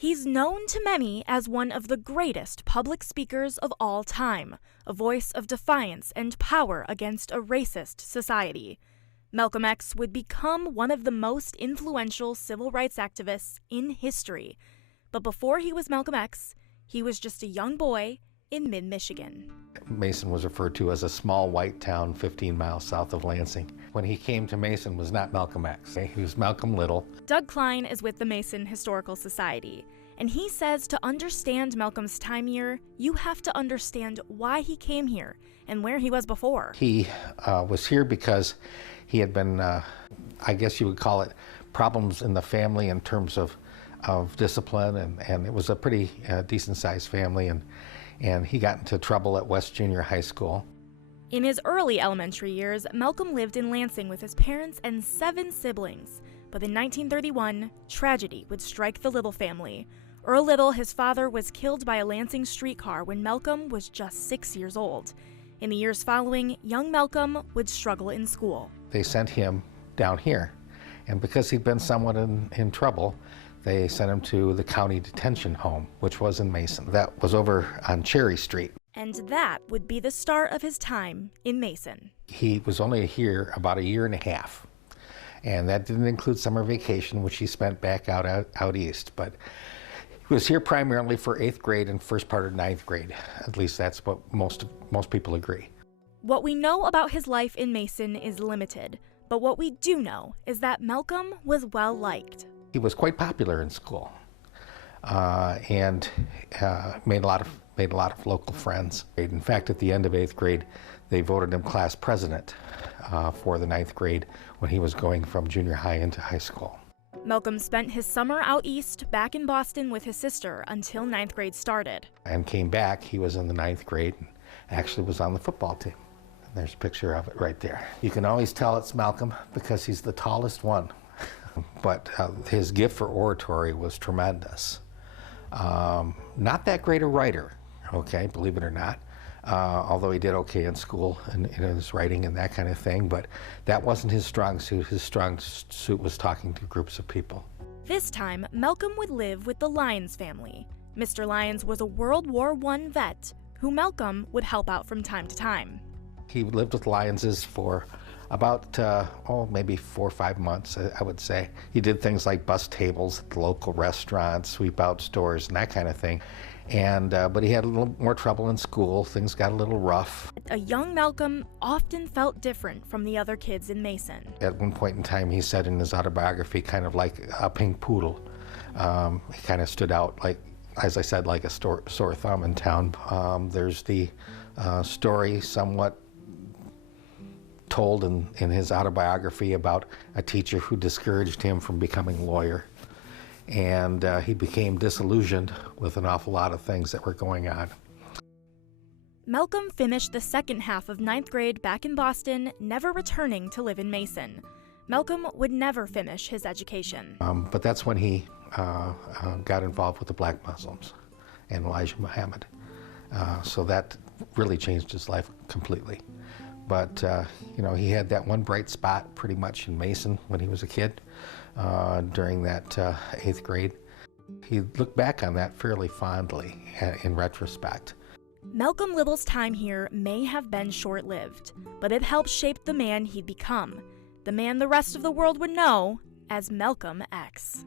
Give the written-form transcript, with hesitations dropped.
He's known to many as one of the greatest public speakers of all time, a voice of defiance and power against a racist society. Malcolm X would become one of the most influential civil rights activists in history. But before he was Malcolm X, he was just a young boy in mid-Michigan. Mason was referred to as a small white town 15 miles south of Lansing. When he came to Mason was not Malcolm X. He was Malcolm Little. Doug Klein is with the Mason Historical Society, and he says to understand Malcolm's time here, you have to understand why he came here and where he was before. He was here because he had been, I guess you would call it, problems in the family in terms of discipline, and it was a pretty decent-sized family, and he got into trouble at West Junior High School. In his early elementary years, Malcolm lived in Lansing with his parents and 7 siblings. But in 1931, tragedy would strike the Little family. Earl Little, his father, was killed by a Lansing streetcar when Malcolm was just 6 years old. In the years following, young Malcolm would struggle in school. They sent him down here, and because he'd been somewhat in trouble, they sent him to the county detention home, which was in Mason. That was over on Cherry Street. And that would be the start of his time in Mason. He was only here about a year and a half, and that didn't include summer vacation, which he spent back out east. But he was here primarily for 8th grade and first part of 9th grade. At least that's what most people agree. What we know about his life in Mason is limited, but what we do know is that Malcolm was well liked. He was quite popular in school, and made a lot of local friends. In fact, at the end of 8th grade, they voted him class president for the 9th grade when he was going from junior high into high school. Malcolm spent his summer out east back in Boston with his sister until 9th grade started. And came back, he was in the 9th grade, and actually was on the football team. And there's a picture of it right there. You can always tell it's Malcolm because he's the tallest one. But his gift for oratory was tremendous. Not that great a writer, okay, believe it or not, although he did okay in school and in his writing and that kind of thing, but that wasn't his strong suit. His strong suit was talking to groups of people. This time, Malcolm would live with the Lyons family. Mr. Lyons was a World War I vet who Malcolm would help out from time to time. He lived with Lyonses for about, maybe 4 or 5 months, I would say. He did things like bus tables at the local restaurants, sweep out stores, and that kind of thing. And, but he had a little more trouble in school. Things got a little rough. A young Malcolm often felt different from the other kids in Mason. At one point in time, he said in his autobiography, kind of like a pink poodle. He kind of stood out, like, as I said, like a sore thumb in town. There's the story somewhat told in his autobiography about a teacher who discouraged him from becoming a lawyer. And he became disillusioned with an awful lot of things that were going on. Malcolm finished the second half of 9th grade back in Boston, never returning to live in Mason. Malcolm would never finish his education. But that's when he got involved with the Black Muslims and Elijah Muhammad. So that really changed his life completely. But, he had that one bright spot pretty much in Mason when he was a kid during that 8th grade. He looked back on that fairly fondly in retrospect. Malcolm Little's time here may have been short-lived, but it helped shape the man he'd become, the man the rest of the world would know as Malcolm X.